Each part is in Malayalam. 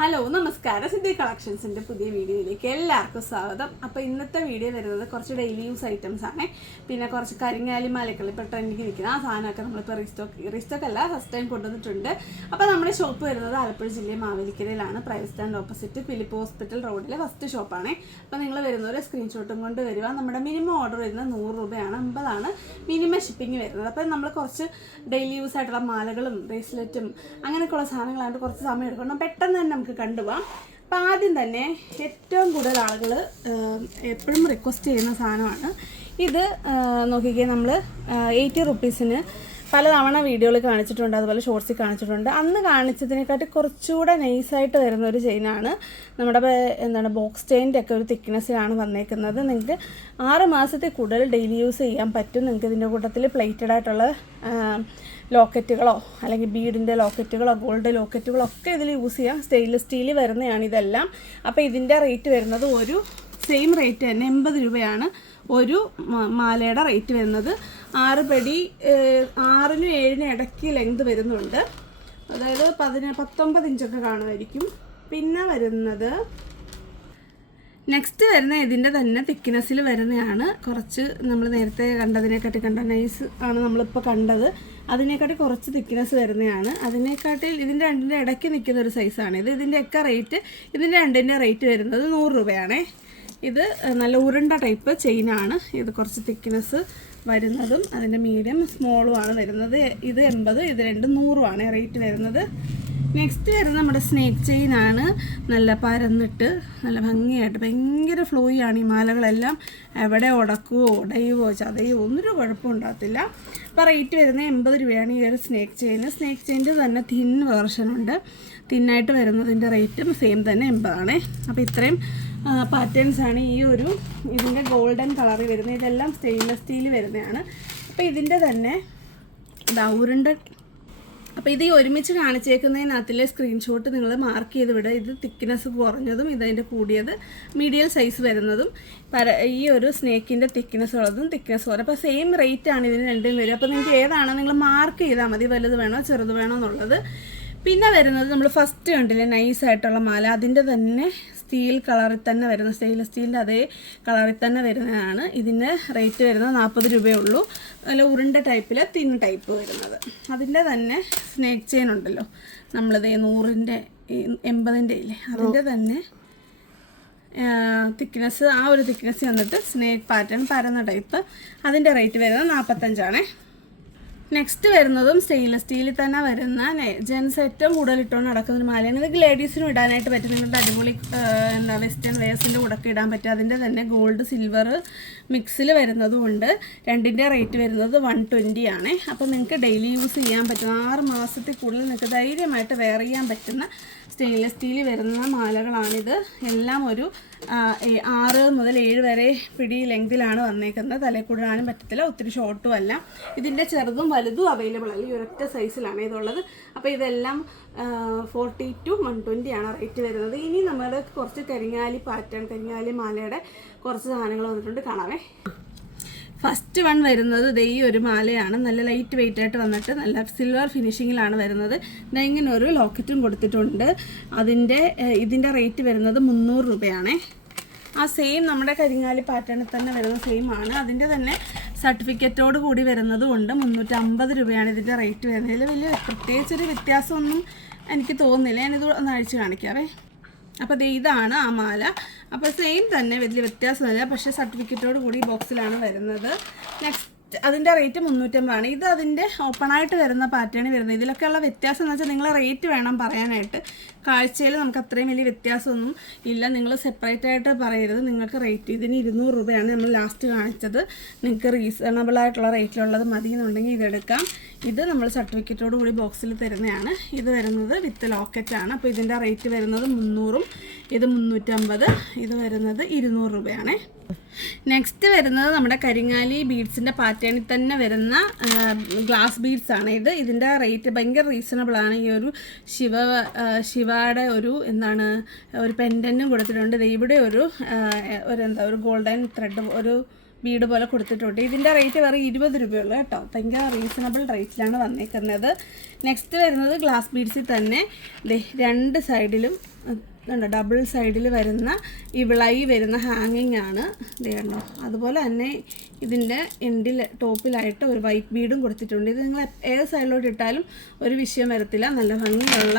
ഹലോ നമസ്കാരം. സിദ്ധി കളക്ഷൻസിന്റെ പുതിയ വീഡിയോയിലേക്ക് എല്ലാവർക്കും സ്വാഗതം. അപ്പോൾ ഇന്നത്തെ വീഡിയോ വരുന്നത് കുറച്ച് ഡെയിലി യൂസ് ഐറ്റംസ് ആണ്. പിന്നെ കുറച്ച് കരിങ്ങാലി മലക്കളി ഇപ്പോൾ ട്രെൻഡിങ് നിൽക്കുന്ന ആ സാധനമൊക്കെ നമ്മളിപ്പോൾ റീസ്റ്റോക്ക് റീസ്റ്റോക്ക് അല്ല ഫസ്റ്റ് ടൈം കൊണ്ടുവന്നിട്ടുണ്ട്. അപ്പോൾ നമ്മുടെ ഷോപ്പ് വരുന്നത് ആലപ്പുഴ ജില്ലയിൽ മാവേലിക്കരയിലാണ്. Private stand opposite Philip hospital റോഡിലെ ഫസ്റ്റ് ഷോപ്പാണ് അപ്പോൾ നിങ്ങൾ വരുന്നവർ സ്ക്രീൻഷോട്ടും കൊണ്ട് വരിക. നമ്മുടെ മിനിമം ഓർഡർ വരുന്നത് നൂറ് രൂപയാണ് അമ്പതാണ് മിനിമം ഷിപ്പിംഗ് വരുന്നത്. അപ്പോൾ നമ്മൾ കുറച്ച് ഡെയിലി യൂസ് ആയിട്ടുള്ള മാലകളും ബ്രേസ്ലെറ്റും അങ്ങനെയൊക്കെയുള്ള സാധനങ്ങളായിട്ട് കുറച്ച് സമയം എടുക്കണം. പെട്ടെന്ന് തന്നെ നമുക്ക് കണ്ടുപോകാം അപ്പം ആദ്യം തന്നെ ഏറ്റവും കൂടുതൽ ആളുകൾ എപ്പോഴും റിക്വസ്റ്റ് ചെയ്യുന്ന സാധനമാണ്. ഇത് നോക്കിക്കേ നമ്മൾ എയ്റ്റി റുപ്പീസിന് പലതവണ വീഡിയോയിൽ കാണിച്ചിട്ടുണ്ട്. അതുപോലെ ഷോർട്സിൽ കാണിച്ചിട്ടുണ്ട്. അന്ന് കാണിച്ചതിനെക്കാട്ടി കുറച്ചുകൂടെ നൈസായിട്ട് വരുന്ന ഒരു ചെയിനാണ് നമ്മുടെ എന്താണ് ബോക്സ് ചെയിന്റെ ഒക്കെ ഒരു തിക്നെസ്സിലാണ് വന്നേക്കുന്നത്. നിങ്ങൾക്ക് ആറ് മാസത്തിൽ കൂടുതൽ ഡെയിലി യൂസ് ചെയ്യാൻ പറ്റും. നിങ്ങൾക്ക് ഇതിന്റെ കൂട്ടത്തിൽ പ്ലേറ്റഡ് ആയിട്ടുള്ള ലോക്കറ്റുകളോ അല്ലെങ്കിൽ ബീഡിന്റെ ലോക്കറ്റുകളോ ഗോൾഡ് ലോക്കറ്റുകളോ ഒക്കെ ഇതിൽ യൂസ് ചെയ്യാം. സ്റ്റെയിൻലെസ് സ്റ്റീൽ വരുന്നതാണ് ഇതെല്ലാം. അപ്പോൾ ഇതിന്റെ റേറ്റ് വരുന്നത് ഒരു സെയിം റേറ്റ് തന്നെ എൺപത് രൂപയാണ് ഒരു മാലയുടെ റേറ്റ് വരുന്നത്. ആറ് പടി ആറിനും ഏഴിനും ഇടയ്ക്ക് ലെങ്ത് വരുന്നുണ്ട്. അതായത് പതിന പത്തൊമ്പത് ഇഞ്ചൊക്കെ കാണുമായിരിക്കും. പിന്നെ വരുന്നത് നെക്സ്റ്റ് വരുന്ന ഇതിന്റെ തന്നെ തിക്നെസ്സിൽ വരുന്നതാണ്. കുറച്ച് നമ്മൾ നേരത്തെ കണ്ടതിനെക്കാട്ടി കണ്ട നൈസ് ആണ് നമ്മളിപ്പോൾ കണ്ടത്. അതിനെക്കാട്ടി കുറച്ച് തിക്നെസ് വരുന്നതാണ്. അതിനെക്കാട്ടിൽ ഇതിന്റെ രണ്ടിന്റെ ഇടയ്ക്ക് നിൽക്കുന്ന ഒരു സൈസാണ് ഇത് ഇതിന്റെയൊക്കെ റേറ്റ് ഇതിന്റെ രണ്ടിന്റെ റേറ്റ് വരുന്നത് നൂറ് രൂപയാണേ. ഇത് നല്ല ഉരുണ്ട ടൈപ്പ് ചെയിനാണ് ഇത് കുറച്ച് തിക്നെസ് വരുന്നതും അതിന്റെ മീഡിയം സ്മോളും ആണ് വരുന്നത്. ഇത് എൺപത് ഇത് രണ്ടും നൂറുമാണ് റേറ്റ് വരുന്നത്. നെക്സ്റ്റ് വരുന്നത് നമ്മുടെ സ്നേക്ക് ചെയിൻ ആണ്. നല്ല പരന്നിട്ട് നല്ല ഭംഗിയായിട്ട് ഭയങ്കര ആണ് ഈ മാലകളെല്ലാം. എവിടെ ഉടക്കുവോ ഉടയുവോ ചതയോ ഒന്നൊരു കുഴപ്പം ഉണ്ടാകത്തില്ല. അപ്പോൾ റേറ്റ് വരുന്നത് എൺപത് രൂപയാണ് ഈ ഒരു സ്നേക്ക് ചെയിൻ സ്നേക്ക് ചെയിന്റെ തന്നെ തിൻ വേർഷനുണ്ട് തിന്നായിട്ട് വരുന്നതിന്റെ റേറ്റും സെയിം തന്നെ എൺപതാണേ അപ്പോൾ ഇത്രയും പാറ്റേൺസ് ആണ് ഈ ഒരു ഇതിന്റെ ഗോൾഡൻ കളറിൽ വരുന്നത്. ഇതെല്ലാം സ്റ്റെയിൻലെസ് സ്റ്റീൽ വരുന്നതാണ്. അപ്പോൾ ഇതിന്റെ തന്നെ ഉരുണ്ട. അപ്പോൾ ഇത് ഈ ഒരുമിച്ച് കാണിച്ചേക്കുന്നതിനകത്തിലെ സ്ക്രീൻഷോട്ട് നിങ്ങൾ മാർക്ക് ചെയ്ത് വിടുക ഇത് തിക്നെസ് കുറഞ്ഞതും ഇതതിന്റെ കൂടിയത് മീഡിയം സൈസ് വരുന്നതും പര ഈ ഒരു സ്നേക്കിന്റെ തിക്നെസ് ഉള്ളതും തിക്നെസ് കുറവ് അപ്പോൾ സെയിം റേറ്റ് ആണ് ഇതിന് രണ്ടും വരും അപ്പോൾ നിങ്ങൾക്ക് ഏതാണ് നിങ്ങൾ മാർക്ക് ചെയ്താൽ മതി. വലുത് വേണോ ചെറുത് വേണോ എന്നുള്ളത്. പിന്നെ വരുന്നത് നമ്മൾ ഫസ്റ്റ് കണ്ടില്ലേ നൈസായിട്ടുള്ള മാല. അതിന്റെ തന്നെ സ്റ്റീൽ കളറിൽ തന്നെ വരുന്ന സ്റ്റെയിൻലെസ് സ്റ്റീലിന്റെ അതേ കളറിൽ തന്നെ വരുന്നതാണ്. ഇതിന്റെ റേറ്റ് വരുന്നത് നാൽപ്പത് രൂപയേ ഉള്ളൂ. നല്ല ഉരുണ്ട ടൈപ്പിൽ തിൻ ടൈപ്പ് വരുന്നത്. അതിന്റെ തന്നെ സ്നേക്ക് ചെയിൻ ഉണ്ടല്ലോ. നമ്മളിത് നൂറിന്റെ എൺപതിന്റെ ഇല്ലേ? അതിന്റെ തന്നെ തിക്നെസ് ആ ഒരു തിക്നെസ് വന്നിട്ട് സ്നേക്ക് പാറ്റേൺ പരന്ന ടൈപ്പ് അതിന്റെ റേറ്റ് വരുന്നത് നാൽപ്പത്തഞ്ചാണേ നെക്സ്റ്റ് വരുന്നതും സ്റ്റെയിൻലെസ് സ്റ്റീലിൽ തന്നെ വരുന്ന ജെൻസ് ഏറ്റവും കൂടുതൽ ഇട്ടുകൊണ്ട് നടക്കുന്ന ഒരു മാലയാണ്. ഇത് ലേഡീസിനും ഇടാനായിട്ട് പറ്റും. നിങ്ങളുടെ അടിപൊളി എന്താ വെസ്റ്റേൺ വെയേഴ്സിന്റെ കൂടെ ഇടാൻ പറ്റും. അതിന്റെ തന്നെ ഗോൾഡ് സിൽവർ മിക്സിൽ വരുന്നതും ഉണ്ട്. രണ്ടിന്റെ റേറ്റ് വരുന്നത് വൺ ട്വന്റി ആണ്. അപ്പോൾ നിങ്ങൾക്ക് ഡെയിലി യൂസ് ചെയ്യാൻ പറ്റുന്ന ആറ് മാസത്തിൽ കൂടുതൽ നിങ്ങൾക്ക് ധൈര്യമായിട്ട് വെയർ ചെയ്യാൻ പറ്റുന്ന സ്റ്റെയിൻലെസ് സ്റ്റീൽ വരുന്ന മാലകളാണിത്. എല്ലാം ഒരു ആറ് മുതൽ ഏഴ് വരെ പിടി ലെങ്തിലാണ് വന്നേക്കുന്നത്. തലക്കൂടാനും പറ്റത്തില്ല. ഒത്തിരി ഷോർട്ടും അല്ല. ഇതിന്റെ ചെറുതും വലുതും അവൈലബിൾ അല്ല. ഈ ഒരൊറ്റ സൈസിലാണ് ഇതുള്ളത്. അപ്പോൾ ഇതെല്ലാം ഫോർട്ടി ടു വൺ ട്വന്റി ആണ് റേറ്റ് വരുന്നത്. ഇനി നമ്മൾ കുറച്ച് കരിങ്ങാലി പാറ്റേൺ കരിങ്ങാലി മാലയുടെ കുറച്ച് സാധനങ്ങൾ വന്നിട്ടുണ്ട്. കാണാവേ. ഫസ്റ്റ് വൺ വരുന്നത് ദേ ഒരു മാലയാണ്. നല്ല ലൈറ്റ് വെയിറ്റ് ആയിട്ട് വന്നിട്ട് നല്ല സിൽവർ ഫിനിഷിങ്ങിലാണ് വരുന്നത്. ദേ ഇങ്ങനെ ഒരു ലോക്കറ്റും കൊടുത്തിട്ടുണ്ട്. അതിന്റെ ഇതിന്റെ റേറ്റ് വരുന്നത് മുന്നൂറ് രൂപയാണേ. ആ സെയിം നമ്മുടെ കരിങ്ങാലി പാറ്റേണിൽ തന്നെ വരുന്ന സെയിം ആണ്. അതിന്റെ തന്നെ സർട്ടിഫിക്കറ്റോട് കൂടി വരുന്നതും ഉണ്ട്. മുന്നൂറ്റമ്പത് രൂപയാണ് ഇതിന്റെ റേറ്റ് വരുന്നത്. ഇതിൽ വലിയ പ്രത്യേകിച്ചൊരു വ്യത്യാസമൊന്നും എനിക്ക് തോന്നുന്നില്ല. ഞാനിത് ഒന്ന് അഴിച്ച് കാണിക്കാവേ. അപ്പോൾ ദേ ഇതാണ് ആ മാല. അപ്പോൾ സെയിം തന്നെ വലിയ വ്യത്യാസമില്ല പക്ഷേ സർട്ടിഫിക്കറ്റോട് കൂടി ബോക്സിലാണ് വരുന്നത്. നെക്സ്റ്റ് അതിന്റെ റേറ്റ് മുന്നൂറ്റമ്പതാണ്. ഇത് അതിന്റെ ഓപ്പണായിട്ട് വരുന്ന പാറ്റേണിൽ വരുന്നത്. ഇതിലൊക്കെയുള്ള വ്യത്യാസം എന്ന് വെച്ചാൽ നിങ്ങളെ റേറ്റ് വേണം പറയാനായിട്ട്. കാഴ്ചയിൽ നമുക്ക് അത്രയും വലിയ വ്യത്യാസമൊന്നും ഇല്ല. നിങ്ങൾ സെപ്പറേറ്റ് ആയിട്ട് പറയരുത്. നിങ്ങൾക്ക് റേറ്റ് ഇതിന് ഇരുന്നൂറ് രൂപയാണ് നമ്മൾ ലാസ്റ്റ് കാണിച്ചത്. നിങ്ങൾക്ക് റീസണബിൾ ആയിട്ടുള്ള റേറ്റിലുള്ളത് മതി എന്നുണ്ടെങ്കിൽ ഇതെടുക്കാം ഇത് നമ്മൾ സർട്ടിഫിക്കറ്റോട് കൂടി ബോക്സിൽ തരുന്നതാണ്. ഇത് വരുന്നത് വിത്ത് ലോക്കറ്റാണ് അപ്പോൾ ഇതിന്റെ റേറ്റ് വരുന്നത് മുന്നൂറും ഇത് മുന്നൂറ്റമ്പത് ഇത് വരുന്നത് ഇരുന്നൂറ് രൂപയാണേ. നെക്സ്റ്റ് വരുന്നത് നമ്മുടെ കരിങ്ങാലി ബീഡ്സിന്റെ പാറ്റേണിൽ തന്നെ വരുന്ന ഗ്ലാസ് ബീഡ്സ് ആണ് ഇത്. ഇതിന്റെ റേറ്റ് ഭയങ്കര റീസണബിൾ ആണ്. ഈ ഒരു ശിവ ആ, ശിവയുടെ ഒരു എന്താണ് ഒരു പെൻഡന്റും കൊടുത്തിട്ടുണ്ട്. ഇവിടെ ഒരു ഒരു എന്താ ഒരു ഗോൾഡൻ ത്രെഡ് ഒരു വീട് പോലെ കൊടുത്തിട്ടുണ്ട്. ഇതിന്റെ റേറ്റ് വെറും ഇരുപത് രൂപയുള്ളൂ കേട്ടോ. ഭയങ്കര റീസണബിൾ റേറ്റിലാണ് വന്നേക്കുന്നത്. നെക്സ്റ്റ് വരുന്നത് ഗ്ലാസ് ബീഡ്സിൽ തന്നെ രണ്ട് സൈഡിലും ഉണ്ട് ഡബിൾ സൈഡിൽ വരുന്ന ഈ വിളയി വരുന്ന ഹാങ്ങിങ് ആണ്. ദേ കണ്ടോ? അതുപോലെ തന്നെ ഇതിന്റെ എൻഡിൽ ടോപ്പിലായിട്ട് ഒരു വൈറ്റ് ബീഡും കൊടുത്തിട്ടുണ്ട്. ഇത് നിങ്ങൾ ഏത് സൈഡിലോട്ട് ഇട്ടാലും ഒരു വിഷയം വരത്തില്ല. നല്ല ഭംഗിയുള്ള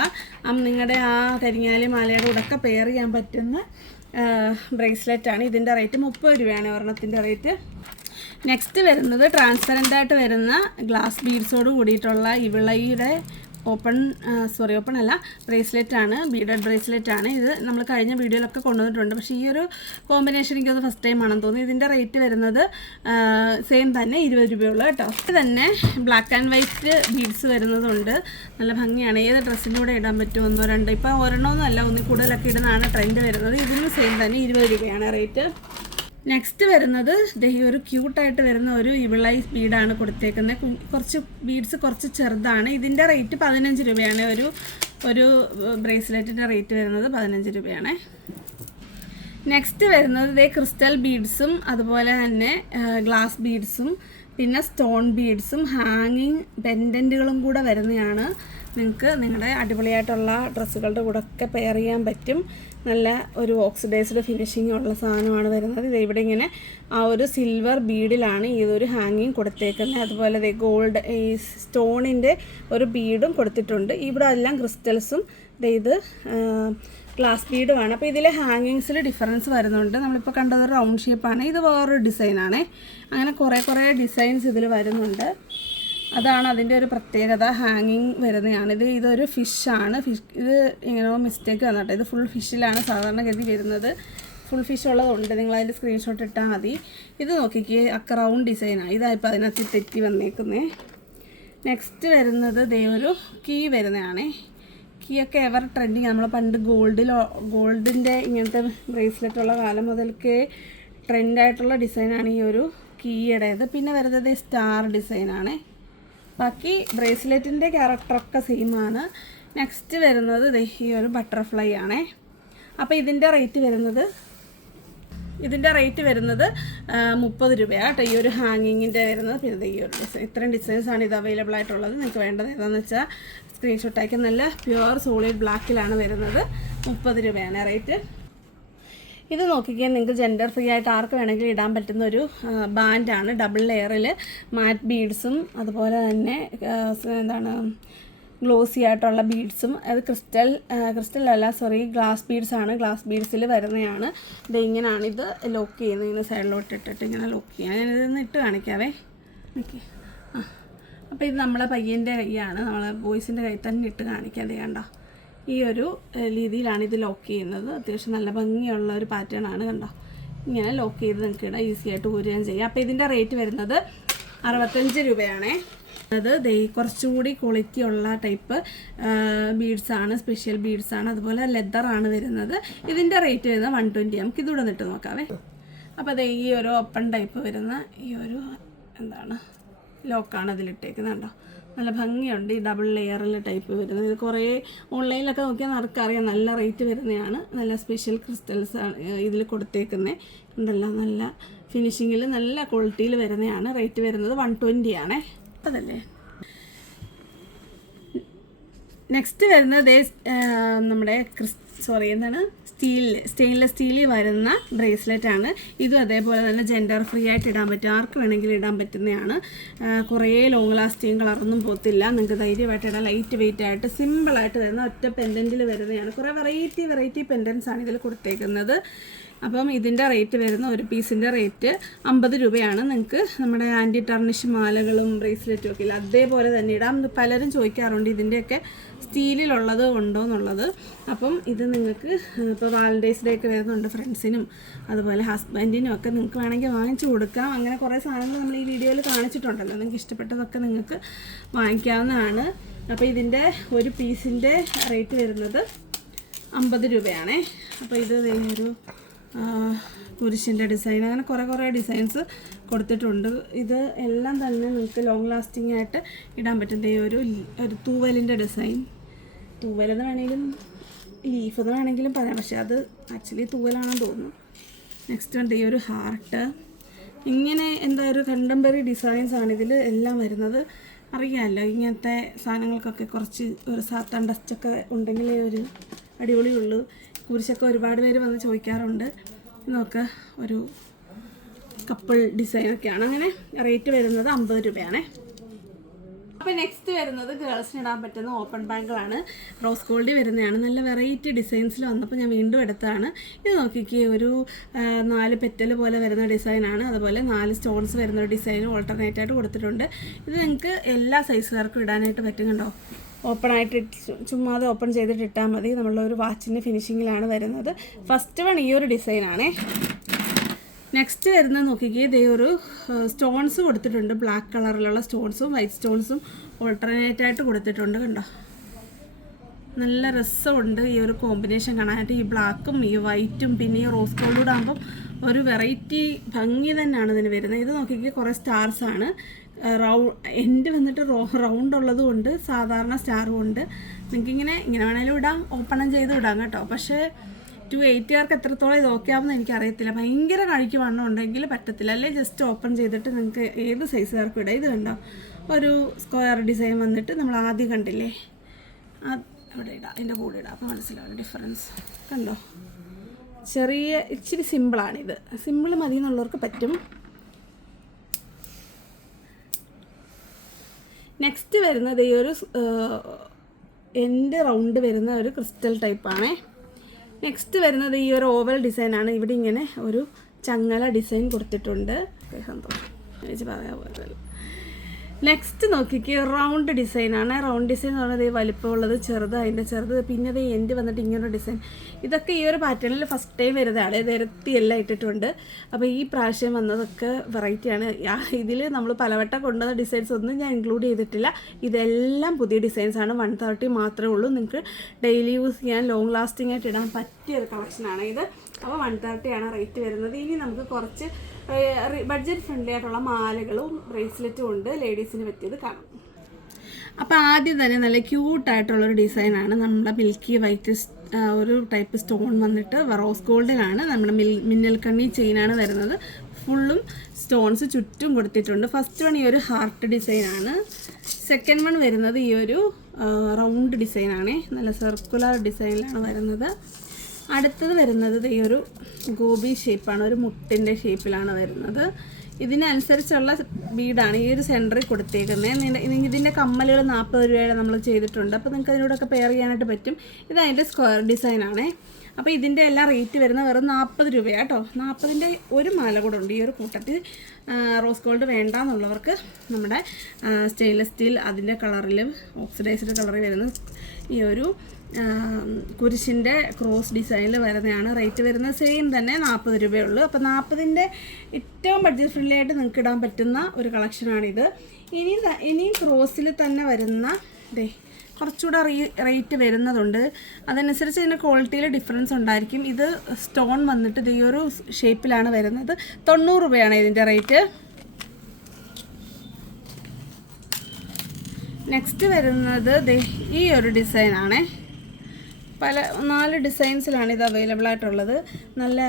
നിങ്ങളുടെ ആ കരിങ്ങാലി മാലയുടെ കൂടെ ഒക്കെ പെയർ ചെയ്യാൻ പറ്റുന്ന ബ്രേസ്ലെറ്റ് ആണ്. ഇതിന്റെ റേറ്റ് മുപ്പത് രൂപയാണ് ഒരെണ്ണത്തിന്റെ റേറ്റ് നെക്സ്റ്റ് വരുന്നത് ട്രാൻസ്പെറന്റ് ആയിട്ട് വരുന്ന ഗ്ലാസ് ബീഡ്സോട് കൂടിയിട്ടുള്ള ഇവിളയുടെ ഓപ്പൺ സോറി ഓപ്പൺ അല്ല ബ്രേസ്ലെറ്റ് ആണ് ബീഡഡ് ബ്രേസ്ലെറ്റ് ആണ്. ഇത് നമ്മൾ കഴിഞ്ഞ വീഡിയോയിലൊക്കെ കൊണ്ടുവന്നിട്ടുണ്ട്. പക്ഷേ ഈ ഒരു കോമ്പിനേഷൻ എനിക്കത് ഫസ്റ്റ് ടൈം ആണെന്ന് തോന്നി ഇതിന്റെ റേറ്റ് വരുന്നത് സെയിം തന്നെ ഇരുപത് രൂപയുള്ളൂ കേട്ടോ. ഇത് തന്നെ ബ്ലാക്ക് ആൻഡ് വൈറ്റ് ബീഡ്സ് വരുന്നതുണ്ട്. നല്ല ഭംഗിയാണ്. ഏത് ഡ്രസ്സിന്റെ കൂടെ ഇടാൻ പറ്റും ഒന്നോ രണ്ടോ? ഇപ്പോൾ ഒരെണ്ണമൊന്നും അല്ല ഒന്നിൽ കൂടുതലൊക്കെ ഇടുന്നതാണ് ട്രെൻഡ് വരുന്നത്. ഇതിനും സെയിം തന്നെ ഇരുപത് രൂപയാണ് റേറ്റ് നെക്സ്റ്റ് വരുന്നത് ദേ ഈ ഒരു ക്യൂട്ടായിട്ട് വരുന്ന ഒരു ഇവിളൈ ബീഡാണ് കൊടുത്തേക്കുന്നത്. കുറച്ച് ബീഡ്സ് കുറച്ച് ചെറുതാണ്. ഇതിന്റെ റേറ്റ് പതിനഞ്ച് രൂപയാണ്. ഒരു ഒരു ബ്രേസ്ലെറ്റിന്റെ റേറ്റ് വരുന്നത് പതിനഞ്ച് രൂപയാണ്. നെക്സ്റ്റ് വരുന്നത് ഇതേ ക്രിസ്റ്റൽ ബീഡ്സും അതുപോലെ തന്നെ ഗ്ലാസ് ബീഡ്സും പിന്നെ സ്റ്റോൺ ബീഡ്സും ഹാങ്ങിങ് പെൻഡന്റുകളും കൂടെ വരുന്നതാണ്. നിങ്ങൾക്ക് നിങ്ങളുടെ അടിപൊളിയായിട്ടുള്ള ഡ്രസ്സുകളുടെ കൂടെ ഒക്കെ പെയർ ചെയ്യാൻ പറ്റും. നല്ല ഒരു ഓക്സിഡൈസ്ഡ് ഫിനിഷിംഗ് ഉള്ള സാധനമാണ് വരുന്നത്. ഇത് ഇവിടെ ഇങ്ങനെ ആ ഒരു സിൽവർ ബീഡിലാണ് ഈ ഒരു ഹാങ്ങിങ് കൊടുത്തേക്കുന്നത്. അതുപോലെ ദേ ഗോൾഡ് ഈ സ്റ്റോണിന്റെ ഒരു ബീഡും കൊടുത്തിട്ടുണ്ട്. ഇവിടെ എല്ലാം ക്രിസ്റ്റൽസും ഇത് ഗ്ലാസ് ബീഡുമാണ് അപ്പോൾ ഇതിലെ ഹാങ്ങിങ്സിൽ ഡിഫറൻസ് വരുന്നുണ്ട്. നമ്മളിപ്പോൾ കണ്ടത് റൗണ്ട് ഷേപ്പാണ് ഇത് വേറൊരു ഡിസൈനാണ് അങ്ങനെ കുറേ കുറേ ഡിസൈൻസ് ഇതിൽ വരുന്നുണ്ട്. അതാണ് അതിന്റെ ഒരു പ്രത്യേകത ഹാങ്ങിങ് വരുന്നതാണ്. ഇത് ഇതൊരു ഫിഷാണ് ഫിഷ് ഇത് ഇങ്ങനെ മിസ്റ്റേക്ക് വന്നിട്ട് ഇത് ഫുൾ ഫിഷിലാണ് സാധാരണഗതി വരുന്നത്. ഫുൾ ഫിഷ് ഉള്ളതുണ്ട് നിങ്ങൾ അതിന്റെ സ്ക്രീൻഷോട്ട് ഇട്ടാൽ മതി. ഇത് നോക്കിക്കേ അക്ക റൗണ്ട് ഡിസൈനാണ് ഇതായിപ്പോൾ അതിനകത്ത് തെറ്റി വന്നേക്കുന്നേ. നെക്സ്റ്റ് വരുന്നത് ദേ ഒരു കീ വരുന്നതാണേ. കീ ഒക്കെ എവർ ട്രെൻഡിങ് നമ്മൾ പണ്ട് ഗോൾഡിലോ ഗോൾഡിന്റെ ഇങ്ങനത്തെ ബ്രേസ്ലെറ്റുള്ള കാലം മുതൽക്കേ ട്രെൻഡായിട്ടുള്ള ഡിസൈനാണ് ഈ ഒരു കീയുടേത് പിന്നെ വരുന്നത് സ്റ്റാർ ഡിസൈനാണേ ബാക്കി ബ്രേസ്ലെറ്റിന്റെ ക്യാരക്ടറൊക്കെ സെയിം ആണ്. നെക്സ്റ്റ് വരുന്നത് ഈ ഒരു ബട്ടർഫ്ലൈ ആണേ. അപ്പോൾ ഇതിന്റെ റേറ്റ് വരുന്നത് ഇതിന്റെ റേറ്റ് വരുന്നത് മുപ്പത് രൂപയാണ് കേട്ടോ. ഈ ഒരു ഹാങ്ങിങ്ങിന്റെ വരുന്നത്. പിന്നെ ഈ ഒരു ഡിസൈൻ ഇത്രയും ഡിസൈൻസാണ് ഇത് അവൈലബിൾ ആയിട്ടുള്ളത്. നിങ്ങൾക്ക് വേണ്ടത് ഏതാണെന്ന് വെച്ചാൽ സ്ക്രീൻഷോട്ട് അയക്കാൻ നല്ല പ്യുവർ സോളിഡ് ബ്ലാക്കിലാണ് വരുന്നത്. മുപ്പത് രൂപയാണ് റേറ്റ് ഇത് നോക്കിക്കേ നിങ്ങൾക്ക് ജെൻഡർ ഫ്രീ ആയിട്ട് ആർക്ക് വേണമെങ്കിലും ഇടാൻ പറ്റുന്ന ഒരു ബാൻഡാണ് ഡബിൾ ലെയറിൽ മാറ്റ് ബീഡ്സും അതുപോലെ തന്നെ എന്താണ് ഗ്ലോസി ആയിട്ടുള്ള ബീഡ്സും അത് ക്രിസ്റ്റൽ ക്രിസ്റ്റൽ അല്ല സോറി ഗ്ലാസ് ബീഡ്സ് ആണ്. ഗ്ലാസ് ബീഡ്സിൽ വരുന്നതാണ്. ഇത് ഇങ്ങനെയാണ് ഇത് ലോക്ക് ചെയ്യുന്നത്. ഇങ്ങനെ സൈഡിലോട്ട് ഇട്ടിട്ട് ഇങ്ങനെ ലോക്ക് ചെയ്യാം. ഞാനിതൊന്ന് ഇട്ട് കാണിക്കാവേ. ഓക്കെ ആ. അപ്പോൾ ഇത് നമ്മളെ പയ്യന്റെ കൈയാണ് നമ്മളെ ബോയ്സിന്റെ കൈ തന്നെ ഇട്ട് കാണിക്കാതെ കണ്ടോ? ഈ ഒരു രീതിയിലാണ് ഇത് ലോക്ക് ചെയ്യുന്നത്. അത്യാവശ്യം നല്ല ഭംഗിയുള്ള ഒരു പാറ്റേൺ ആണ് കണ്ടോ? ഇങ്ങനെ ലോക്ക് ചെയ്ത് നിങ്ങൾക്ക് ഇടാം ഈസി ആയിട്ട് ഊരുകയും ചെയ്യാം. അപ്പോൾ ഇതിന്റെ റേറ്റ് വരുന്നത് അറുപത്തഞ്ച് രൂപയാണേ. അത് ദേ കുറച്ചുകൂടി ക്വാളിറ്റി ഉള്ള ടൈപ്പ് ബീഡ്സാണ് സ്പെഷ്യൽ ബീഡ്സ് ആണ്. അതുപോലെ ലെതറാണ് വരുന്നത്. ഇതിന്റെ റേറ്റ് വരുന്നത് വൺ ട്വന്റി നമുക്ക് ഇതൂടെ നിട്ട് നോക്കാവേ. അപ്പോൾ ദേ ഈ ഒരു ഓപ്പൺ ടൈപ്പ് വരുന്ന ഈ ഒരു എന്താണ് ലോക്കാണ് ഇതിലിട്ടേക്കുന്നത് കണ്ടോ? നല്ല ഭംഗിയുണ്ട് ഈ ഡബിൾ ലെയറിൽ ടൈപ്പ് വരുന്നത്. ഇത് കുറേ ഓൺലൈനിലൊക്കെ നോക്കിയാൽ നമുക്കറിയാം നല്ല റേറ്റ് വരുന്നതാണ് നല്ല സ്പെഷ്യൽ ക്രിസ്റ്റൽസ് ആണ് ഇതിൽ കൊടുത്തേക്കുന്നത് ഉണ്ടല്ലോ നല്ല ഫിനിഷിങ്ങിൽ നല്ല ക്വാളിറ്റിയിൽ വരുന്നതാണ് റേറ്റ് വരുന്നത് വൺ ട്വന്റി ആണേ. അതല്ലേ നെക്സ്റ്റ് വരുന്നത് നമ്മുടെ ക്രിസ് സോറി എന്താണ്? സ്റ്റീൽ സ്റ്റെയിൻലെസ് സ്റ്റീലിൽ വരുന്ന ബ്രേസ്ലെറ്റ് ആണ്. ഇതും അതേപോലെ തന്നെ ജെൻഡർ ഫ്രീ ആയിട്ട് ഇടാൻ പറ്റും. ആർക്ക് വേണമെങ്കിലും ഇടാൻ പറ്റുന്നതാണ്. കുറേ ലോങ് ലാസ്റ്റിങ് കളറൊന്നും പോത്തില്ല. നിങ്ങൾക്ക് ധൈര്യമായിട്ട് ഇടാം ലൈറ്റ് വെയിറ്റ് ആയിട്ട് സിമ്പിളായിട്ട് വരുന്ന ഒറ്റ പെൻഡന്റിൽ വരുന്നതാണ്. കുറേ വെറൈറ്റി വെറൈറ്റി പെൻഡൻസ് ആണ് ഇതിൽ കൊടുത്തേക്കുന്നത്. അപ്പം ഇതിന്റെ റേറ്റ് വരുന്ന ഒരു പീസിന്റെ റേറ്റ് അമ്പത് രൂപയാണ്. നിങ്ങൾക്ക് നമ്മുടെ ആന്റി ടർണിഷ് മാലകളും ബ്രേസ്ലെറ്റും ഒക്കെ ഇല്ല. അതേപോലെ തന്നെ ഇടാം. പലരും ചോദിക്കാറുണ്ട് ഇതിന്റെയൊക്കെ സ്റ്റീലിലുള്ളത് ഉണ്ടോ എന്നുള്ളത്. അപ്പം ഇത് നിങ്ങൾക്ക് ഇപ്പോൾ വാലന്റൈൻസ് ഡേ ഒക്കെ വരുന്നുണ്ട് ഫ്രണ്ട്സിനും അതുപോലെ ഹസ്ബൻഡിനും ഒക്കെ നിങ്ങൾക്ക് വേണമെങ്കിൽ വാങ്ങിച്ചു കൊടുക്കാം. അങ്ങനെ കുറേ സാധനങ്ങൾ നമ്മൾ ഈ വീഡിയോയിൽ കാണിച്ചിട്ടുണ്ടല്ലോ. നിങ്ങൾക്ക് ഇഷ്ടപ്പെട്ടതൊക്കെ നിങ്ങൾക്ക് വാങ്ങിക്കാവുന്നതാണ്. അപ്പോൾ ഇതിന്റെ ഒരു പീസിന്റെ റേറ്റ് വരുന്നത് അമ്പത് രൂപയാണേ. അപ്പോൾ ഇത് ഒരു കുരിശിന്റെ ഡിസൈൻ അങ്ങനെ കുറേ കുറേ ഡിസൈൻസ് കൊടുത്തിട്ടുണ്ട്. ഇത് എല്ലാം തന്നെ നിങ്ങൾക്ക് ലോങ് ലാസ്റ്റിംഗ് ആയിട്ട് ഇടാൻ പറ്റുന്ന ഈ ഒരു ഒരു തൂവലിന്റെ ഡിസൈൻ തൂവലെന്ന് വേണമെങ്കിലും ലീഫ് എന്ന് വേണമെങ്കിലും പറയാം. പക്ഷേ അത് ആക്ച്വലി തൂവലാണെന്ന് തോന്നുന്നു. നെക്സ്റ്റ് ഉണ്ട് ഈ ഒരു ഹാർട്ട് ഇങ്ങനെ എന്താ ഒരു കണ്ടംപററി ഡിസൈൻസ് ആണ് ഇതിൽ എല്ലാം വരുന്നത്. അറിയാമല്ലോ ഇങ്ങനത്തെ സാധനങ്ങൾക്കൊക്കെ കുറച്ച് ഒരു സാത്താൻ ഡസ്റ്റൊക്കെ ഉണ്ടെങ്കിലേ ഒരു അടിപൊളിയുള്ളൂ. കുരിശൊക്കെ ഒരുപാട് പേര് വന്ന് ചോദിക്കാറുണ്ട്. ഇതൊക്കെ ഒരു കപ്പിൾ ഡിസൈൻ ഡിസൈനൊക്കെയാണ് അങ്ങനെ റേറ്റ് വരുന്നത് അമ്പത് രൂപയാണേ. അപ്പോൾ നെക്സ്റ്റ് വരുന്നത് ഗേൾസിന് ഇടാൻ പറ്റുന്ന ഓപ്പൺ ബാങ്കുകളാണ് റോസ് ഗോൾഡിൽ വരുന്നതാണ്. നല്ല വെറൈറ്റി ഡിസൈൻസിൽ വന്നപ്പോൾ ഞാൻ വീണ്ടും എടുത്തതാണ്. ഇത് നോക്കിക്കേ ഒരു നാല് പെറ്റൽ പോലെ വരുന്ന ഡിസൈനാണ് അതുപോലെ നാല് സ്റ്റോൺസ് വരുന്ന ഒരു ഡിസൈൻ ഓൾട്ടർനേറ്റ് ആയിട്ട് കൊടുത്തിട്ടുണ്ട്. ഇത് നിങ്ങൾക്ക് എല്ലാ സൈസുകാർക്കും ഇടാനായിട്ട് പറ്റും കണ്ടോ ഓപ്പൺ ആയിട്ട് ചുമ്മാ അത് ഓപ്പൺ ചെയ്തിട്ട് ഇട്ടാൽ മതി. നമ്മളുടെ ഒരു വാച്ചിന്റെ ഫിനിഷിങ്ങിലാണ് വരുന്നത്. ഫസ്റ്റ് വൺ ഈ ഒരു ഡിസൈനാണേ നെക്സ്റ്റ് വരുന്ന നോക്കിക്കേ ഇതേ ഒരു സ്റ്റോൺസ് കൊടുത്തിട്ടുണ്ട്. ബ്ലാക്ക് കളറിലുള്ള സ്റ്റോൺസും വൈറ്റ് സ്റ്റോൺസും ഓൾട്ടർനേറ്റ് ആയിട്ട് കൊടുത്തിട്ടുണ്ട് കണ്ടോ? നല്ല രസമുണ്ട് ഈ ഒരു കോമ്പിനേഷൻ കാണാനായിട്ട്. ഈ ബ്ലാക്കും ഈ വൈറ്റും പിന്നെ ഈ റോസ് ഗോൾഡൂടെ ആകുമ്പം ഒരു വെറൈറ്റി ഭംഗി തന്നെയാണ് ഇതിന് വരുന്നത്. ഇത് നോക്കിക്കേ കുറേ സ്റ്റാർസ് ആണ്. റൗ എൻഡ് വന്നിട്ട് റൗണ്ട് ഉള്ളതും ഉണ്ട് സാധാരണ സ്റ്റാറും ഉണ്ട് നിങ്ങൾക്കിങ്ങനെ ഇങ്ങനെ വേണേലും ഇടാം ഓപ്പണും ചെയ്ത് ഇടാം കേട്ടോ. പക്ഷേ ടു എയ്റ്റുകാർക്ക് എത്രത്തോളം ഇത് ഓക്കെ ആവുമെന്ന് എനിക്കറിയത്തില്ല. ഭയങ്കര കഴിക്ക് വണ്ണം ഉണ്ടെങ്കിൽ പറ്റത്തില്ല. അല്ലെങ്കിൽ ജസ്റ്റ് ഓപ്പൺ ചെയ്തിട്ട് നിങ്ങൾക്ക് ഏത് സൈസുകാർക്കും ഇടാം. ഇത് കണ്ടോ? ഒരു സ്ക്വയർ ഡിസൈൻ വന്നിട്ട് നമ്മൾ ആദ്യം കണ്ടില്ലേ? അവിടെ ഇടാം. അതിന്റെ കൂടെ ഇടാം. അപ്പോൾ മനസ്സിലാവും ഡിഫറൻസ് കണ്ടോ? ചെറിയ ഇച്ചിരി സിമ്പിളാണിത് സിമ്പിൾ മതി എന്നുള്ളവർക്ക് പറ്റും. നെക്സ്റ്റ് വരുന്നത് ഈ ഒരു എൻഡ് റൗണ്ട് വരുന്ന ഒരു ക്രിസ്റ്റൽ ടൈപ്പാണേ നെക്സ്റ്റ് വരുന്നത് ഈ ഒരു ഓവൽ ഡിസൈനാണ് ഇവിടെ ഇങ്ങനെ ഒരു ചങ്ങല ഡിസൈൻ കൊടുത്തിട്ടുണ്ട്. സന്തോഷം. പറയാൻ പോയതല്ല. നെക്സ്റ്റ് നോക്കിക്ക് റൗണ്ട് ഡിസൈനാണ് റൗണ്ട് ഡിസൈൻ എന്ന് പറയുന്നത് ഈ വലിപ്പമുള്ളത് ചെറുത് അതിന്റെ ചെറുത് പിന്നെ അത് എൻഡ് വന്നിട്ട് ഇങ്ങനെ ഡിസൈൻ ഇതൊക്കെ ഈ ഒരു പാറ്റേണിൽ ഫസ്റ്റ് ടൈം വരുന്നതാണ്. നിരത്തിയെല്ലാം ഇട്ടിട്ടുണ്ട്. അപ്പോൾ ഈ പ്രാവശ്യം വന്നതൊക്കെ വെറൈറ്റിയാണ് ഇതിൽ നമ്മൾ പലവട്ടം കൊണ്ടുവന്ന ഡിസൈൻസ് ഒന്നും ഞാൻ ഇൻക്ലൂഡ് ചെയ്തിട്ടില്ല. ഇതെല്ലാം പുതിയ ഡിസൈൻസ് ആണ്. വൺ തേർട്ടി മാത്രമേ ഉള്ളൂ. നിങ്ങൾക്ക് ഡെയിലി യൂസ് ചെയ്യാൻ ലോങ് ലാസ്റ്റിംഗ് ആയിട്ട് ഇടാൻ പറ്റിയ ഒരു കളക്ഷനാണ് ഇത്. അപ്പോൾ വൺ തേർട്ടിയാണ് റേറ്റ് വരുന്നത്. ഇനി നമുക്ക് കുറച്ച് ബഡ്ജറ്റ് ഫ്രണ്ട്ലി ആയിട്ടുള്ള മാലകളും ബ്രേസ്ലെറ്റും ഉണ്ട് ലേഡീസിന് പറ്റിയത് കാണാം. അപ്പോൾ ആദ്യം തന്നെ നല്ല ക്യൂട്ടായിട്ടുള്ളൊരു ഡിസൈനാണ് നമ്മുടെ മിൽക്കി വൈറ്റ് ഒരു ടൈപ്പ് സ്റ്റോൺ വന്നിട്ട് റോസ് ഗോൾഡിലാണ് നമ്മുടെ മിൽ മിന്നൽ കണ്ണി ചെയിനാണ് വരുന്നത്. ഫുള്ളും സ്റ്റോൺസ് ചുറ്റും കൊടുത്തിട്ടുണ്ട്. ഫസ്റ്റ് വൺ ഈ ഒരു ഹാർട്ട് ഡിസൈനാണ് സെക്കൻഡ് വൺ വരുന്നത് ഈ ഒരു റൗണ്ട് ഡിസൈനാണേ നല്ല സർക്കുലർ ഡിസൈനിലാണ് വരുന്നത്. അടുത്തത് വരുന്നത് ഈ ഒരു ഗോബി ഷേപ്പാണ് ഒരു മുട്ടിന്റെ ഷേപ്പിലാണ് വരുന്നത്. ഇതിനനുസരിച്ചുള്ള ബീഡാണ് ഈ ഒരു സെന്ററിൽ കൊടുത്തേക്കുന്നത്. ഇതിന്റെ കമ്മലുകൾ നാൽപ്പത് രൂപയുടെ നമ്മൾ ചെയ്തിട്ടുണ്ട്. അപ്പോൾ നിങ്ങൾക്ക് അതിനോടൊക്കെ പെയർ ചെയ്യാനായിട്ട് പറ്റും. ഇത് അതിന്റെ സ്ക്വയർ ഡിസൈനാണേ അപ്പോൾ ഇതിന്റെ എല്ലാം റേറ്റ് വരുന്നത് വെറും നാൽപ്പത് രൂപയാണ് കേട്ടോ നാൽപ്പതിന്റെ ഒരു മാല കൂടെ ഉണ്ട് ഈ ഒരു കൂട്ടത്തിൽ. റോസ് ഗോൾഡ് വേണ്ടാന്നുള്ളവർക്ക് നമ്മുടെ സ്റ്റെയിൻലെസ് സ്റ്റീൽ അതിന്റെ കളറിലും ഓക്സിഡൈസ്ഡ് കളറിൽ വരുന്ന ഈ ഒരു കുരിശിന്റെ ക്രോസ് ഡിസൈനിൽ വരുന്നതാണ്. റേറ്റ് വരുന്നത് സെയിം തന്നെ നാൽപ്പത് രൂപയുള്ളൂ. അപ്പോൾ നാൽപ്പതിന്റെ ഏറ്റവും ബഡ്ജറ്റ് ഫ്രണ്ട്ലി ആയിട്ട് നിങ്ങൾക്ക് ഇടാൻ പറ്റുന്ന ഒരു കളക്ഷനാണിത് ഇനി ഇനിയും ക്രോസിൽ തന്നെ വരുന്ന ദേ കുറച്ചുകൂടെ റേറ്റ് വരുന്നതുണ്ട്. അതനുസരിച്ച് ഇതിന്റെ ക്വാളിറ്റിയിൽ ഡിഫറൻസ് ഉണ്ടായിരിക്കും. ഇത് സ്റ്റോൺ വന്നിട്ട് ഈ ഒരു ഷേപ്പിലാണ് വരുന്നത്. തൊണ്ണൂറ് രൂപയാണ് ഇതിന്റെ റേറ്റ് നെക്സ്റ്റ് വരുന്നത് ഈ ഒരു ഡിസൈനാണേ പല നാല് ഡിസൈൻസിലാണ് ഇത് അവൈലബിൾ ആയിട്ടുള്ളത്. നല്ല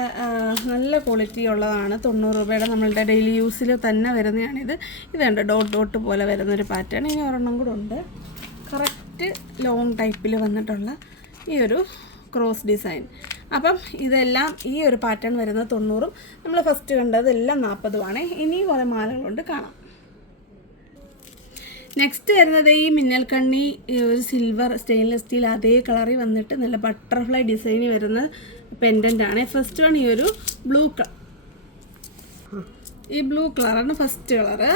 നല്ല ക്വാളിറ്റി ഉള്ളതാണ്. തൊണ്ണൂറ് രൂപയുടെ നമ്മളുടെ ഡെയിലി യൂസിൽ തന്നെ വരുന്നതാണിത്. ഇതുണ്ട് ഡോട്ട് ഡോട്ട് പോലെ വരുന്നൊരു പാറ്റേൺ ഇനി ഒരെണ്ണം കൂടെ ഉണ്ട്. കറക്റ്റ് ലോങ് ടൈപ്പിൽ വന്നിട്ടുള്ള ഈ ഒരു ക്രോസ് ഡിസൈൻ അപ്പം ഇതെല്ലാം ഈ ഒരു പാറ്റേൺ വരുന്നത് തൊണ്ണൂറും. നമ്മൾ ഫസ്റ്റ് കണ്ടത് എല്ലാം നാൽപ്പതുമാണ് ഇനിയും കുറേ മാലകളുണ്ട് കാണാം. നെക്സ്റ്റ് വരുന്നത് ഈ മിന്നൽ കണ്ണി ഒരു സിൽവർ സ്റ്റെയിൻലെസ് സ്റ്റീൽ അതേ കളറിൽ വന്നിട്ട് നല്ല ബട്ടർഫ്ലൈ ഡിസൈനിൽ വരുന്ന പെൻഡന്റ് ആണ്. ഫസ്റ്റ് വൺ ഈ ഒരു ബ്ലൂ കളർ ഈ ബ്ലൂ കളറാണ് ഫസ്റ്റ് കളറ്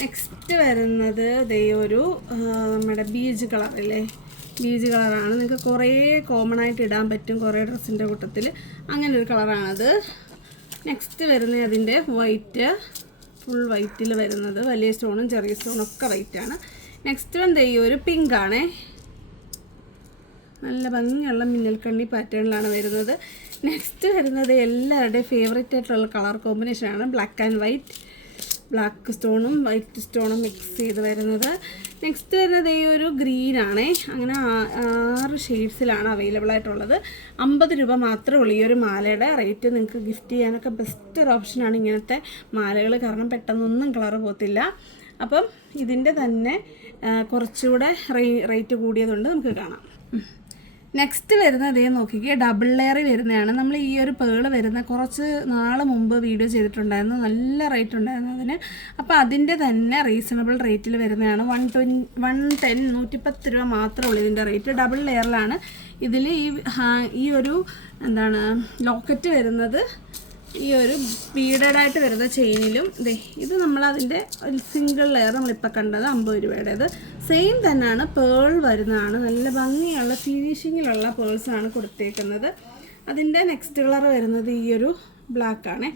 നെക്സ്റ്റ് വരുന്നത് ദേ ഒരു നമ്മുടെ ബീജ് അല്ലേ ബീജ് കളറാണ് നിങ്ങൾക്ക് കുറേ കോമൺ ആയിട്ട് ഇടാൻ പറ്റും കുറേ ഡ്രസ്സിന്റെ കൂട്ടത്തിൽ. അങ്ങനെ ഒരു കളറാണത് നെക്സ്റ്റ് വരുന്നത് അതിന്റെ വൈറ്റ് ഫുൾ വൈറ്റിൽ വരുന്നത്. വലിയ സ്റ്റോണും ചെറിയ സ്റ്റോണും ഒക്കെ വൈറ്റാണ് നെക്സ്റ്റ് വൺ ഈ ഒരു പിങ്ക് ആണേ. നല്ല ഭംഗിയുള്ള മിന്നൽക്കണ്ണി പാറ്റേണിലാണ് വരുന്നത്. നെക്സ്റ്റ് വരുന്നത് എല്ലാവരുടെയും ഫേവറേറ്റ് ആയിട്ടുള്ള കളർ കോമ്പിനേഷനാണ് ബ്ലാക്ക് ആൻഡ് വൈറ്റ് ബ്ലാക്ക് സ്റ്റോണും വൈറ്റ് സ്റ്റോണും മിക്സ് ചെയ്ത് വരുന്നത്. നെക്സ്റ്റ് വരുന്നത് ഈ ഒരു ഗ്രീൻ ആണേ. അങ്ങനെ ആറ് ഷെയ്ഡ്സിലാണ് അവൈലബിൾ ആയിട്ടുള്ളത്. അമ്പത് രൂപ മാത്രമേ ഉള്ളൂ ഈ ഒരു മാലയുടെ റേറ്റ് നിങ്ങൾക്ക് ഗിഫ്റ്റ് ചെയ്യാനൊക്കെ ബെസ്റ്റ് ഒരു ഓപ്ഷനാണ് ഇങ്ങനത്തെ മാലകൾ കാരണം പെട്ടെന്നൊന്നും കളർ പോകത്തില്ല. അപ്പം ഇതിന്റെ തന്നെ കുറച്ചുകൂടെ റേറ്റ് കൂടിയതുകൊണ്ട് നമുക്ക് കാണാം. നെക്സ്റ്റ് വരുന്നത് ഇതേ നോക്കിക്കേ ഡബിൾ ലെയർ വരുന്നതാണ്. നമ്മൾ ഈ ഒരു പേൾ വരുന്ന കുറച്ച് നാൾ മുമ്പ് വീഡിയോ ചെയ്തിട്ടുണ്ടായിരുന്നു. നല്ല റേറ്റ് ഉണ്ടായിരുന്നു അതിന്. അപ്പോൾ അതിന്റെ തന്നെ റീസണബിൾ റേറ്റിൽ വരുന്നതാണ്. വൺ ട്വൻ വൺ ടെൻ നൂറ്റിപ്പത്ത് രൂപ മാത്രമേ ഉള്ളൂ ഇതിന്റെ റേറ്റ് ഡബിൾ ലെയറിലാണ് ഇതിൽ ഈ ഈ ഒരു എന്താണ് ലോക്കറ്റ് വരുന്നത്. ഈ ഒരു ബീഡഡ് ആയിട്ട് വരുന്ന ചെയിനിലും ഇതേ ഇത് നമ്മൾ അതിന്റെ ഒരു സിംഗിൾ ലെയർ നമ്മളിപ്പോൾ കണ്ടത് അമ്പത് രൂപയുടേത്. സെയിം തന്നെയാണ് പേൾ വരുന്നതാണ്. നല്ല ഭംഗിയുള്ള ഫിനിഷിങ്ങിലുള്ള പേൾസാണ് കൊടുത്തേക്കുന്നത്. അതിന്റെ നെക്സ്റ്റ് കളർ വരുന്നത് ഈ ഒരു ബ്ലാക്ക് ആണ്.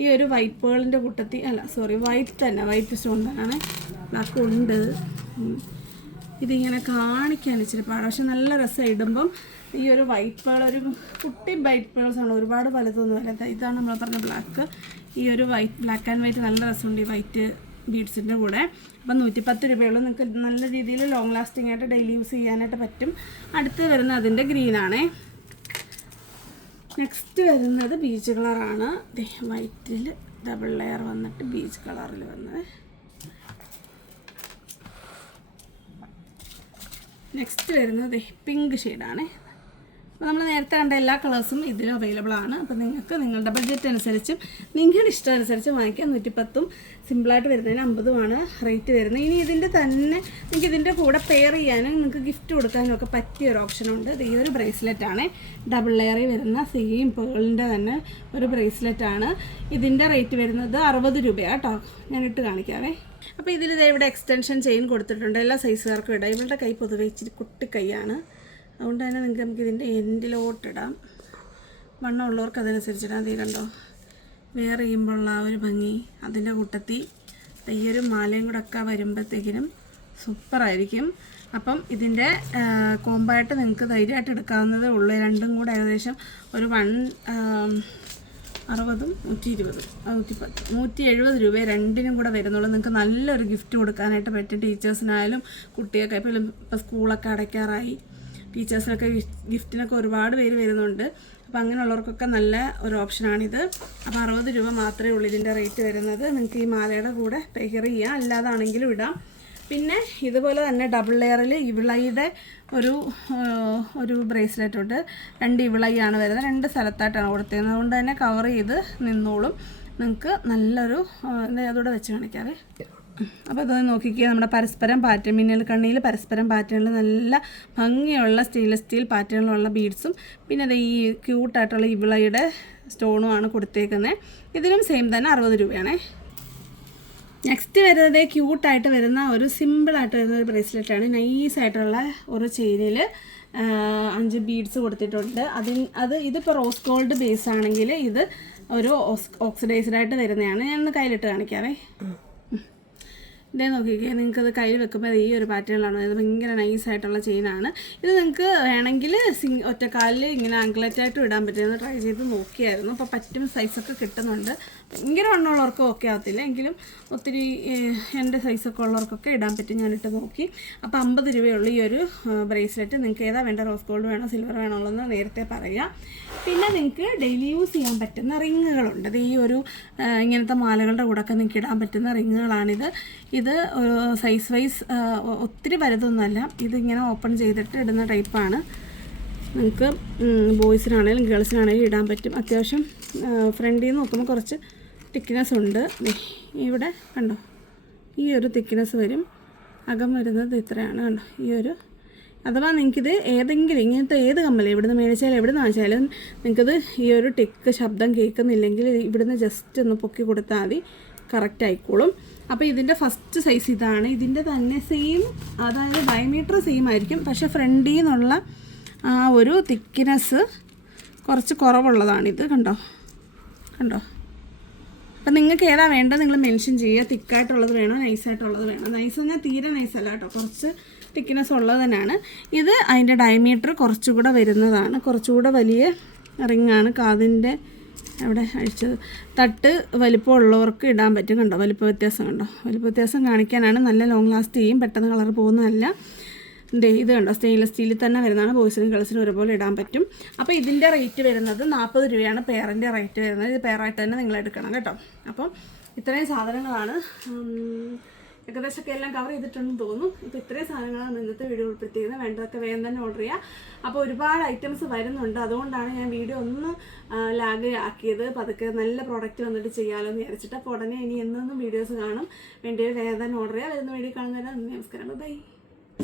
ഈ ഒരു വൈറ്റ് പേളിന്റെ കൂട്ടത്തിൽ അല്ല സോറി വൈറ്റ് തന്നെ വൈറ്റ് സ്റ്റോൺ തന്നെയാണ്. ബ്ലാക്ക് ഉണ്ട്. ഇതിങ്ങനെ കാണിക്കാൻ ഇച്ചിരി പാടാണ് പക്ഷെ നല്ല രസം ഇടുമ്പം ഈ ഒരു വൈറ്റ് പേൾ ഒരു കുട്ടി വൈറ്റ് പേൾസ് ആണ് ഒരുപാട് വലുതൊന്നും അല്ല. ഇതാണ് നമ്മൾ പറഞ്ഞ ബ്ലാക്ക് ഈ ഒരു വൈറ്റ് ബ്ലാക്ക് ആൻഡ് വൈറ്റ് നല്ല രസമുണ്ട് ഈ വൈറ്റ് ബീഡ്സിന്റെ കൂടെ. അപ്പം നൂറ്റിപ്പത്ത് രൂപയുള്ളൂ. നിങ്ങൾക്ക് നല്ല രീതിയിൽ ലോങ് ലാസ്റ്റിംഗ് ആയിട്ട് ഡെയിലി യൂസ് ചെയ്യാനായിട്ട് പറ്റും. അടുത്ത് വരുന്നത് അതിന്റെ ഗ്രീനാണേ നെക്സ്റ്റ് വരുന്നത് ബീച്ച് കളറാണ് വൈറ്റിൽ ഡബിൾ ലെയർ വന്നിട്ട് ബീച്ച് കളറിൽ വന്നത് നെക്സ്റ്റ് വരുന്നത് പിങ്ക് ഷെയ്ഡാണേ നമ്മൾ നേരത്തെ കണ്ട എല്ലാ കളേഴ്സും ഇതിൽ അവൈലബിൾ ആണ്. അപ്പോൾ നിങ്ങൾക്ക് നിങ്ങളുടെ ബഡ്ജറ്റ് അനുസരിച്ചും നിങ്ങളുടെ ഇഷ്ടം അനുസരിച്ച് വാങ്ങിക്കാം. നൂറ്റിപ്പത്തും സിമ്പിളായിട്ട് വരുന്നതിന് അമ്പതുമാണ് റേറ്റ് വരുന്നത്. ഇനി ഇതിന്റെ തന്നെ നിങ്ങൾക്ക് ഇതിന്റെ കൂടെ പെയർ ചെയ്യാനും നിങ്ങൾക്ക് ഗിഫ്റ്റ് കൊടുക്കാനും ഒക്കെ പറ്റിയ ഒരു ഓപ്ഷനുണ്ട് ഇത് ഈ ഒരു ബ്രേസ്ലെറ്റ് ആണ്. ഡബിൾ ലെയറിൽ വരുന്ന സെയിം പേളിന്റെ തന്നെ ഒരു ബ്രേസ്ലെറ്റ് ആണ്. ഇതിന്റെ റേറ്റ് വരുന്നത് അറുപത് രൂപയാണ് കേട്ടോ ഇട്ട് കാണിക്കാവേ. അപ്പോൾ ഇതിൽ ഇവിടെ എക്സ്റ്റൻഷൻ ചെയിൻ കൊടുത്തിട്ടുണ്ട്. എല്ലാ സൈസുകാർക്കും ഇടാം. ഇവളുടെ കൈ പൊതുവെ ഇച്ചിരി കുട്ടി കൈയാണ്. അതുകൊണ്ട് തന്നെ നിങ്ങൾക്ക് നമുക്ക് ഇതിന്റെ എൻഡിലോട്ടിടാം വണ്ണം ഉള്ളവർക്ക് അതനുസരിച്ചിടാം. തീ കണ്ടോ? വേറെ ചെയ്യുമ്പോഴുള്ള ആ ഒരു ഭംഗി അതിന്റെ കൂട്ടത്തിൽ. ഈ മാലയും കൂടെ ഒക്കെ വരുമ്പോഴത്തേക്കിനും സൂപ്പറായിരിക്കും അപ്പം ഇതിന്റെ കോമ്പായിട്ട് നിങ്ങൾക്ക് ധൈര്യമായിട്ട് എടുക്കാവുന്നതേ ഉള്ളൂ. രണ്ടും കൂടെ ഏകദേശം ഒരു വൺ അറുപതും നൂറ്റി ഇരുപതും നൂറ്റി പത്ത് നൂറ്റി എഴുപത് രൂപ രണ്ടിനും കൂടെ വരുന്നുള്ളൂ. നിങ്ങൾക്ക് നല്ലൊരു ഗിഫ്റ്റ് കൊടുക്കാനായിട്ട് പറ്റും ടീച്ചേഴ്സിനായാലും ഇപ്പോൾ ഇപ്പോൾ സ്കൂളൊക്കെ അടയ്ക്കാറായി. ടീച്ചേഴ്സിനൊക്കെ ഗിഫ്റ്റിനൊക്കെ ഒരുപാട് പേര് വരുന്നുണ്ട്. അപ്പോൾ അങ്ങനെയുള്ളവർക്കൊക്കെ നല്ല ഒരു ഓപ്ഷനാണിത്. അപ്പോൾ അറുപത് രൂപ മാത്രമേ ഉള്ളൂ ഇതിന്റെ റേറ്റ് വരുന്നത്. നിങ്ങൾക്ക് ഈ മാലയുടെ കൂടെ പെയർ ചെയ്യാം. അല്ലാതാണെങ്കിലും ഇടാം. പിന്നെ ഇതുപോലെ തന്നെ ഡബിൾ ലെയറിൽ ഇവിളയുടെ ഒരു ഒരു ബ്രേസ്ലെറ്റ് ഉണ്ട്. രണ്ട് ഇവിളയാണ് വരുന്നത്. രണ്ട് സ്ഥലത്തായിട്ടാണ് കൊടുത്തിരുന്നത് അതുകൊണ്ട് തന്നെ കവർ ചെയ്ത് നിന്നോളും. നിങ്ങൾക്ക് നല്ലൊരു അതുകൂടെ വെച്ച് കാണിക്കാവേ. അപ്പോൾ അതൊന്ന് നോക്കിക്കുക നമ്മുടെ പരസ്പരം പാറ്റേൺ മിന്നൽ കണ്ണിയിൽ പരസ്പരം പാറ്റേണിൽ നല്ല ഭംഗിയുള്ള സ്റ്റെയിൻലെസ് സ്റ്റീൽ പാറ്റേണിലുള്ള ബീഡ്സും പിന്നെ അത് ഈ ക്യൂട്ടായിട്ടുള്ള ഇവിളയുടെ സ്റ്റോണും ആണ് കൊടുത്തേക്കുന്നത് ഇതിനും സെയിം തന്നെ അറുപത് രൂപയാണേ. നെക്സ്റ്റ് വരുന്നത് ക്യൂട്ടായിട്ട് വരുന്ന ഒരു സിമ്പിളായിട്ട് വരുന്ന ഒരു ബ്രേസ്ലെറ്റാണ്. നൈസായിട്ടുള്ള ഒരു ചെയിനിൽ അഞ്ച് ബീഡ്സ് കൊടുത്തിട്ടുണ്ട്. അതിൽ അത് ഇതിപ്പോൾ റോസ് ഗോൾഡ് ബേസ് ആണെങ്കിൽ ഇത് ഒരു ഓക്സിഡൈസ്ഡ് ആയിട്ട് വരുന്നതാണ്. ഞാൻ കയ്യിലിട്ട് കാണിക്കാവേ. ഇതേ നോക്കിക്കേ നിങ്ങൾക്ക് അത് കയ്യിൽ വെക്കുമ്പോൾ ഈ ഒരു പാറ്റേണിലാണ്. ഇത് ഭയങ്കര നൈസായിട്ടുള്ള ചെയിനാണ്. ഇത് നിങ്ങൾക്ക് വേണമെങ്കിൽ സിങ് ഒറ്റക്കാലിൽ ഇങ്ങനെ ആംഗ്ലറ്റായിട്ടും ഇടാൻ പറ്റുമെന്ന് ട്രൈ ചെയ്ത് നോക്കിയായിരുന്നു. അപ്പോൾ പറ്റും സൈസൊക്കെ കിട്ടുന്നുണ്ട്. ഭയങ്കര വണ്ണമുള്ളവർക്ക് ഓക്കെ ആവത്തില്ല. എങ്കിലും ഒത്തിരി എന്റെ സൈസൊക്കെ ഉള്ളവർക്കൊക്കെ ഇടാൻ പറ്റും. ഞാനിട്ട് നോക്കി. അപ്പോൾ അമ്പത് രൂപയുള്ള ഈ ഒരു ബ്രേസ്ലെറ്റ് നിങ്ങൾക്ക് ഏതാ വേണ്ട റോസ് ഗോൾഡ് വേണോ സിൽവർ വേണോ ഉള്ളതെന്ന് നേരത്തെ പറയാം. പിന്നെ നിങ്ങൾക്ക് ഡെയിലി യൂസ് ചെയ്യാൻ പറ്റുന്ന റിങ്ങുകളുണ്ട് അത് ഈ ഒരു ഇങ്ങനത്തെ മാലകളുടെ കൂടെ ഒക്കെ നിങ്ങൾക്ക് ഇടാൻ പറ്റുന്ന റിങ്ങുകളാണിത് ഇത് സൈസ് വൈസ് ഒത്തിരി വലുതൊന്നുമല്ല. ഇതിങ്ങനെ ഓപ്പൺ ചെയ്തിട്ട് ഇടുന്ന ടൈപ്പാണ് നിങ്ങൾക്ക് ബോയ്സിനാണെങ്കിലും ഗേൾസിനാണെങ്കിലും ഇടാൻ പറ്റും. അത്യാവശ്യം ഫ്രണ്ടിൽ നിന്ന് നോക്കുമ്പോൾ കുറച്ച് തിക്നെസ് ഉണ്ട്. ഇവിടെ കണ്ടോ? ഈ ഒരു തിക്നെസ് വരും. അകം വരുന്നത് ഇത്രയാണ് കണ്ടോ? ഈ ഒരു അഥവാ നിങ്ങൾക്കിത് ഏതെങ്കിലും ഇങ്ങനത്തെ ഏത് കമ്മൽ ഇവിടുന്ന് മേടിച്ചാലും എവിടെ നിന്ന് വാങ്ങിച്ചാലും നിങ്ങൾക്കത് ഈ ഒരു ടിക്ക് ശബ്ദം കേൾക്കുന്നില്ലെങ്കിൽ ഇവിടുന്ന് ജസ്റ്റ് ഒന്ന് പൊക്കി കൊടുത്താൽ മതി. കറക്റ്റ് ആയിക്കോളും. അപ്പോൾ ഇതിന്റെ ഫസ്റ്റ് സൈസ് ഇതാണ്. ഇതിന്റെ തന്നെ സെയിം അതായത് ഡയമീറ്റർ സെയിം ആയിരിക്കും. പക്ഷെ ഫ്രണ്ടിൽ നിന്നുള്ള ആ ഒരു തിക്നെസ് കുറച്ച് കുറവുള്ളതാണിത് കണ്ടോ? കണ്ടോ? അപ്പം നിങ്ങൾക്ക് ഏതാ വേണ്ടത് നിങ്ങൾ മെൻഷൻ ചെയ്യുക. തിക്കായിട്ടുള്ളത് വേണോ നൈസായിട്ടുള്ളത് വേണോ? നൈസ് എന്നാൽ തീരെ നൈസല്ല കേട്ടോ. കുറച്ച് തിക്നെസ് ഉള്ളത് തന്നെയാണ്. ഇത് അതിന്റെ ഡയമീറ്റർ കുറച്ചുകൂടെ വരുന്നതാണ്. കുറച്ചുകൂടെ വലിയ റിങ്ങാണ് കാതിന്റെ എവിടെ അഴിച്ചത് തട്ട് വലിപ്പമുള്ളവർക്ക് ഇടാൻ പറ്റും കണ്ടോ? വലിപ്പ വ്യത്യാസം കണ്ടോ? വലിപ്പ വ്യത്യാസം കാണിക്കാനാണ് നല്ല ലോങ് ലാസ്റ്റ് ചെയ്യും പെട്ടെന്ന് കളർ പോകുന്നതല്ല. ഇത് കണ്ടോ? സ്റ്റെയിൻലെസ് സ്റ്റീലിൽ തന്നെ വരുന്നതാണ്. ബോയ്സിനും ഗേൾസിനും ഒരുപോലെ ഇടാൻ പറ്റും. അപ്പോൾ ഇതിന്റെ റേറ്റ് വരുന്നത് നാൽപ്പത് രൂപയാണ്. പെയറിന്റെ റേറ്റ് വരുന്നത്. ഇത് പെയറായിട്ട് തന്നെ നിങ്ങൾ എടുക്കണം കേട്ടോ. അപ്പം ഇത്രയും സാധനങ്ങളാണ്. ഏകദേശമൊക്കെ എല്ലാം കവർ ചെയ്തിട്ടുണ്ടെന്ന് തോന്നുന്നു. ഇപ്പോൾ ഇത്രയും സാധനങ്ങളാണ് ഇന്നത്തെ വീഡിയോ ഉൾപ്പെടുത്തിയിരുന്നത് വേണ്ടതൊക്കെ വേഗം തന്നെ ഓർഡർ ചെയ്യുക അപ്പോൾ ഒരുപാട് ഐറ്റംസ് വരുന്നുണ്ട്. അതുകൊണ്ടാണ് ഞാൻ വീഡിയോ ഒന്ന് ലാഗ് ആക്കിയത്. പതുക്കെ നല്ല പ്രോഡക്റ്റ് വന്നിട്ട് ചെയ്യാമല്ലോ എന്ന് വിചാരിച്ചിട്ട്. അപ്പോൾ ഉടനെ ഇനി എന്നൊന്നും വീഡിയോസ് കാണും. വേണ്ടി വേഗം തന്നെ ഓർഡർ ചെയ്യുക വരുന്ന വീഡിയോ കാണുന്നവരെ നമസ്കാരം. ബൈ